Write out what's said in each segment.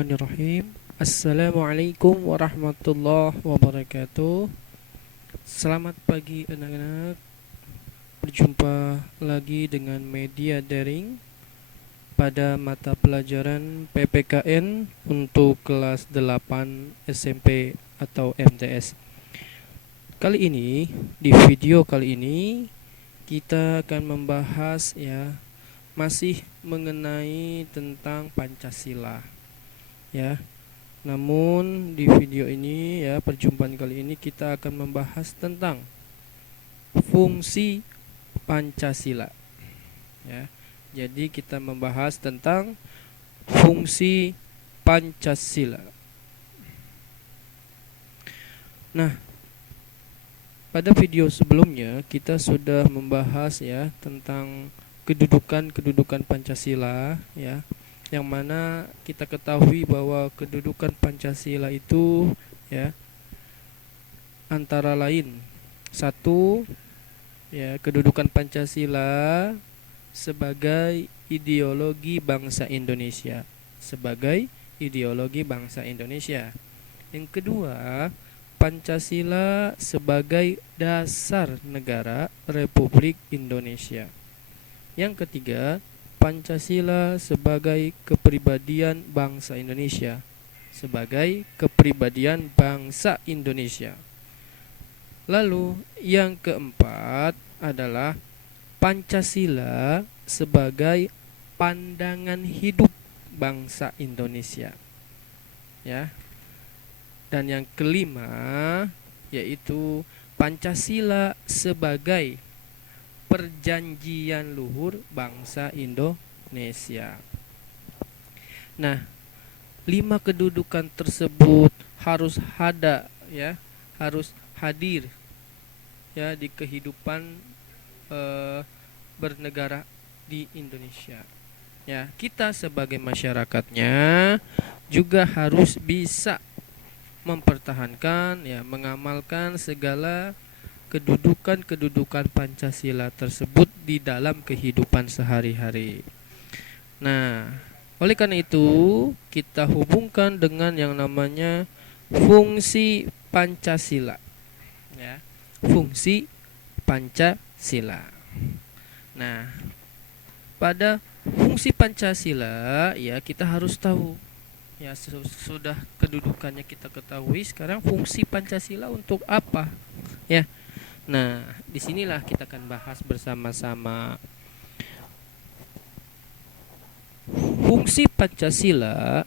Bismillahirrahmanirrahim. Assalamualaikum warahmatullahi wabarakatuh. Selamat pagi anak-anak. Berjumpa lagi dengan media daring pada mata pelajaran PPKN untuk kelas 8 SMP atau MTS. Di video kali ini kita akan membahas masih mengenai tentang Pancasila. Namun di video ini perjumpaan kali ini kita akan membahas tentang fungsi Pancasila. Jadi kita membahas tentang fungsi Pancasila. Nah, pada video sebelumnya kita sudah membahas tentang kedudukan Pancasila, yang mana kita ketahui bahwa kedudukan Pancasila itu antara lain satu, kedudukan Pancasila sebagai ideologi bangsa Indonesia, Yang kedua, Pancasila sebagai dasar negara Republik Indonesia. Yang ketiga, Pancasila sebagai kepribadian bangsa Indonesia. Lalu yang keempat adalah Pancasila sebagai pandangan hidup bangsa Indonesia. Dan yang kelima yaitu Pancasila sebagai perjanjian luhur bangsa Indonesia. Nah, 5 kedudukan tersebut harus hadir di kehidupan bernegara di Indonesia. Kita sebagai masyarakatnya juga harus bisa mempertahankan mengamalkan segala kedudukan Pancasila tersebut di dalam kehidupan sehari-hari. Nah, oleh karena itu kita hubungkan dengan yang namanya fungsi Pancasila. Fungsi Pancasila. Nah, pada fungsi Pancasila kita harus tahu. Sudah kedudukannya kita ketahui, sekarang fungsi Pancasila untuk apa? Nah, disinilah kita akan bahas bersama-sama. Fungsi Pancasila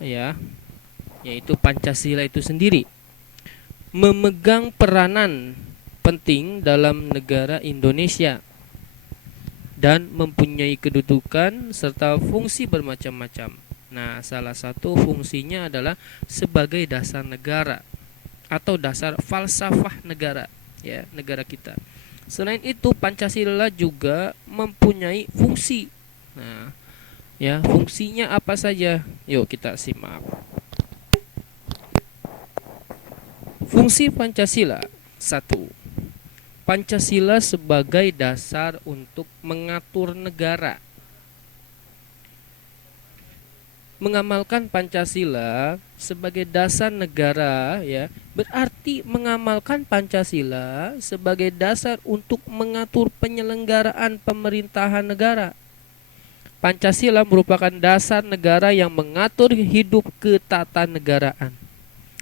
yaitu Pancasila itu sendiri memegang peranan penting dalam negara Indonesia dan mempunyai kedudukan serta fungsi bermacam-macam. Nah, salah satu fungsinya adalah sebagai dasar negara atau dasar falsafah negara negara kita. Selain itu, Pancasila juga mempunyai fungsi. Nah, fungsinya apa saja? Yuk kita simak. Fungsi Pancasila. 1. Pancasila sebagai dasar untuk mengatur negara. Mengamalkan Pancasila sebagai dasar negara berarti mengamalkan Pancasila sebagai dasar untuk mengatur penyelenggaraan pemerintahan negara. Pancasila merupakan dasar negara yang mengatur hidup ketatanegaraan.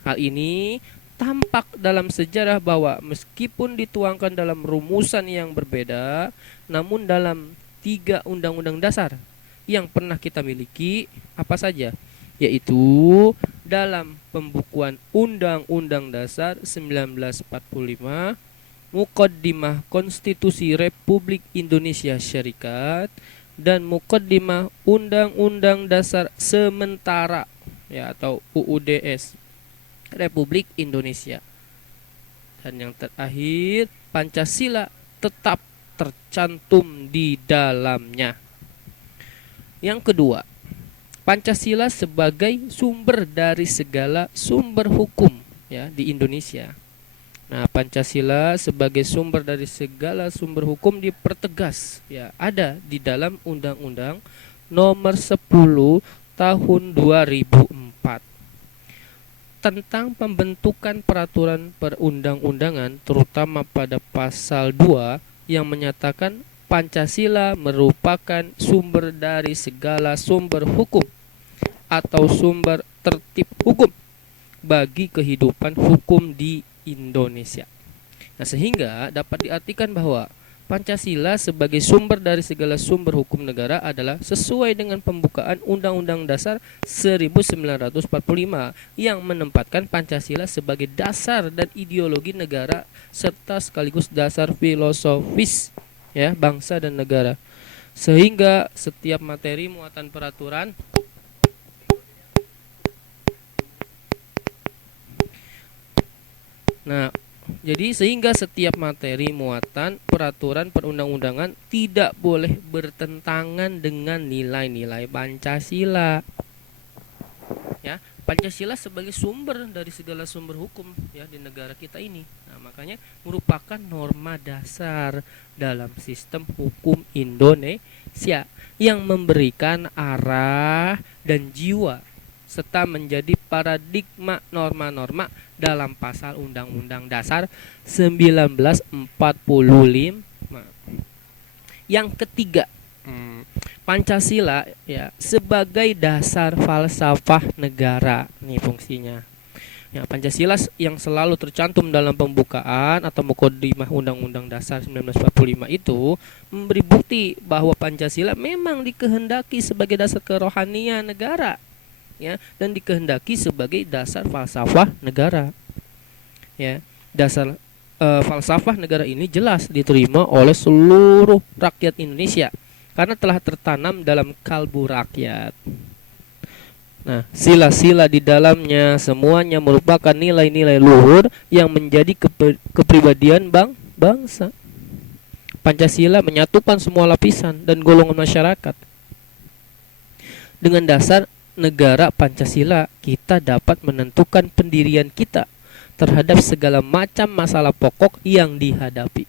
Hal ini tampak dalam sejarah bahwa meskipun dituangkan dalam rumusan yang berbeda, namun dalam 3 undang-undang dasar yang pernah kita miliki apa saja, yaitu dalam pembukuan Undang-Undang Dasar 1945, Muqaddimah Konstitusi Republik Indonesia Syarikat, dan Muqaddimah Undang-Undang Dasar Sementara atau UUDS Republik Indonesia. Dan yang terakhir, Pancasila tetap tercantum di dalamnya. Yang kedua, Pancasila sebagai sumber dari segala sumber hukum di Indonesia. Nah, Pancasila sebagai sumber dari segala sumber hukum dipertegas ada di dalam Undang-Undang Nomor 10 Tahun 2004. tentang pembentukan peraturan perundang-undangan, terutama pada pasal 2 yang menyatakan Pancasila merupakan sumber dari segala sumber hukum atau sumber tertib hukum bagi kehidupan hukum di Indonesia. Nah, sehingga dapat diartikan bahwa Pancasila sebagai sumber dari segala sumber hukum negara adalah sesuai dengan pembukaan Undang-Undang Dasar 1945 yang menempatkan Pancasila sebagai dasar dan ideologi negara serta sekaligus dasar filosofis ya bangsa dan negara. Sehingga setiap materi muatan peraturan jadi sehingga setiap materi muatan peraturan perundang-undangan tidak boleh bertentangan dengan nilai-nilai Pancasila. Ya, Pancasila sebagai sumber dari segala sumber hukum ya di negara kita ini. Nah, makanya merupakan norma dasar dalam sistem hukum Indonesia yang memberikan arah dan jiwa serta menjadi paradigma norma-norma dalam pasal Undang-Undang Dasar 1945. Yang ketiga, Pancasila ya sebagai dasar falsafah negara. Ini fungsinya. Ya, Pancasila yang selalu tercantum dalam pembukaan atau mukadimah Undang-Undang Dasar 1945 itu memberi bukti bahwa Pancasila memang dikehendaki sebagai dasar kerohanian negara. Ya, dan dikehendaki sebagai dasar falsafah negara. Ya, dasar falsafah negara ini jelas diterima oleh seluruh rakyat Indonesia karena telah tertanam dalam kalbu rakyat. Nah, sila-sila di dalamnya semuanya merupakan nilai-nilai luhur yang menjadi kepribadian bangsa. Pancasila menyatukan semua lapisan dan golongan masyarakat. Dengan dasar negara Pancasila, kita dapat menentukan pendirian kita terhadap segala macam masalah pokok yang dihadapi,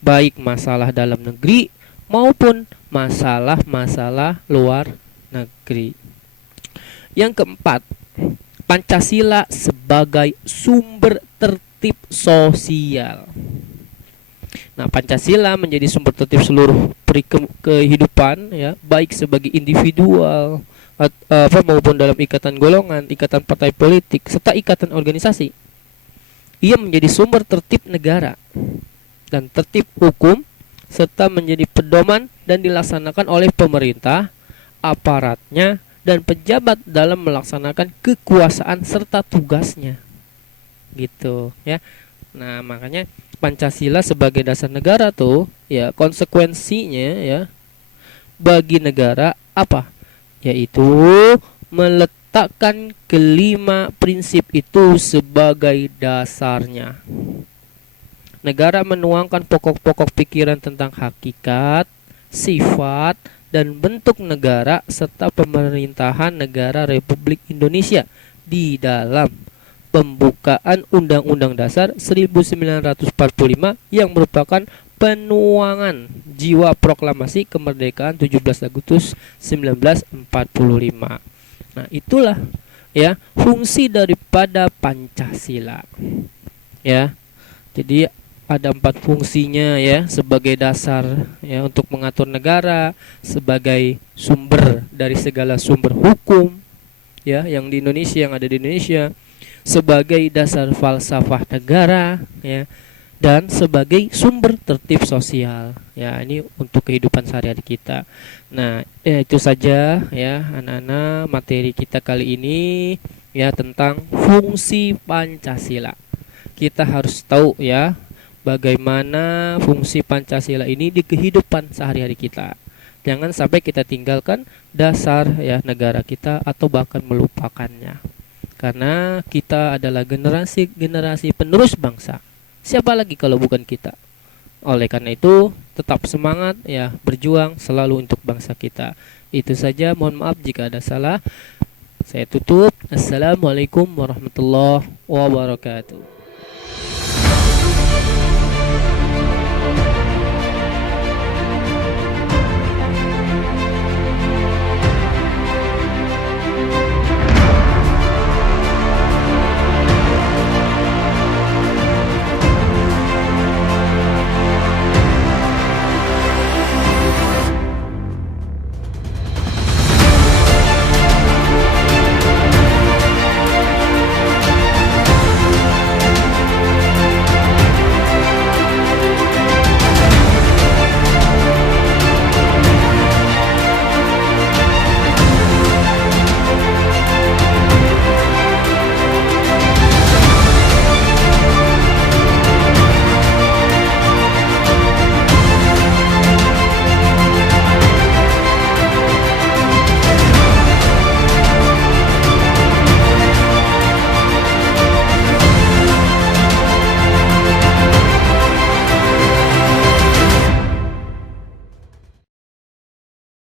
baik masalah dalam negeri maupun masalah-masalah luar negeri. Yang keempat, Pancasila sebagai sumber tertib sosial. Nah, Pancasila menjadi sumber tertib seluruh kehidupan ya, baik sebagai individual maupun dalam ikatan golongan, ikatan partai politik, serta ikatan organisasi. Ia menjadi sumber tertib negara dan tertib hukum, serta menjadi pedoman dan dilaksanakan oleh pemerintah, aparatnya, dan pejabat dalam melaksanakan kekuasaan serta tugasnya. Gitu ya. Nah, makanya Pancasila sebagai dasar negara tuh ya konsekuensinya ya bagi negara apa? Yaitu meletakkan kelima prinsip itu sebagai dasarnya. Negara menuangkan pokok-pokok pikiran tentang hakikat, sifat, dan bentuk negara serta pemerintahan negara Republik Indonesia di dalam pembukaan Undang-Undang Dasar 1945 yang merupakan penuangan jiwa proklamasi kemerdekaan 17 Agustus 1945. Nah, itulah ya fungsi daripada Pancasila. Ya. Jadi ada 4 fungsinya ya sebagai dasar ya untuk mengatur negara, sebagai sumber dari segala sumber hukum ya yang di Indonesia, yang ada di Indonesia, sebagai dasar falsafah negara ya, dan sebagai sumber tertib sosial ya, ini untuk kehidupan sehari-hari kita. Nah, itu saja ya anak-anak materi kita kali ini ya tentang fungsi Pancasila. Kita harus tahu ya bagaimana fungsi Pancasila ini di kehidupan sehari-hari kita. Jangan sampai kita tinggalkan dasar ya negara kita atau bahkan melupakannya. Karena kita adalah generasi penerus bangsa. Siapa lagi kalau bukan kita? Oleh karena itu, tetap semangat ya berjuang selalu untuk bangsa kita. Itu saja, mohon maaf jika ada salah. Saya tutup. Assalamualaikum warahmatullahi wabarakatuh.